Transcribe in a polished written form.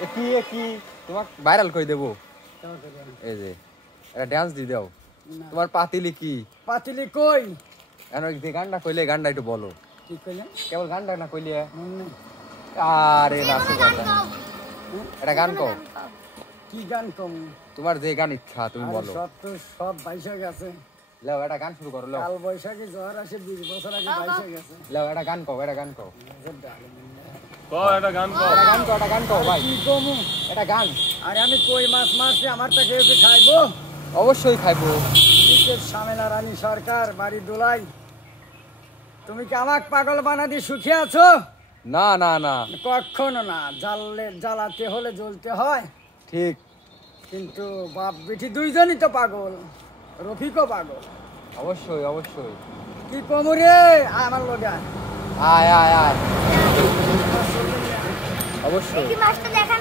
কি কি তোমাক ভাইরাল কই দেব এই যে এটা ডান্স দি দাও তোমার পাতিলি কি পাতিলি কই এন যে গানটা কইলে গানটা একটু বলো কি কইলে কেবল গানটা না কইলে মনে আরে নাচো গানটা এটা গান কও কি গান কম তোমার যে গান ইচ্ছা তুমি বলো সব তো সব বাইশা গেছে লাও এটা গান শুরু করো লাও কাল বৈশাখী জ্বর আসে 20 বছর আগে বাইশা গেছে লাও এটা গান কও এটা গান কও এটা গান কও এটা গান কও ভাই কি কমু এটা গান আরে আমি কই মাছ মারছি আমার টাকা এসে খাইবো অবশ্যই খাইবো নিচের শামেলা রানী সরকার বাড়ি দোলাই তুমি কি আমাকে পাগল বানা দিয়ে সুখী আছো না না না কখনো না জ্বালাতে হলে জ্বলতে হয় ঠিক কিন্তু বাপ বেটি দুইজনই তো পাগল রফিকও পাগল অবশ্যই অবশ্যই কি কমরে আমার লগা আয় আয় আয় অবশ্যই কি মাছটা দেখান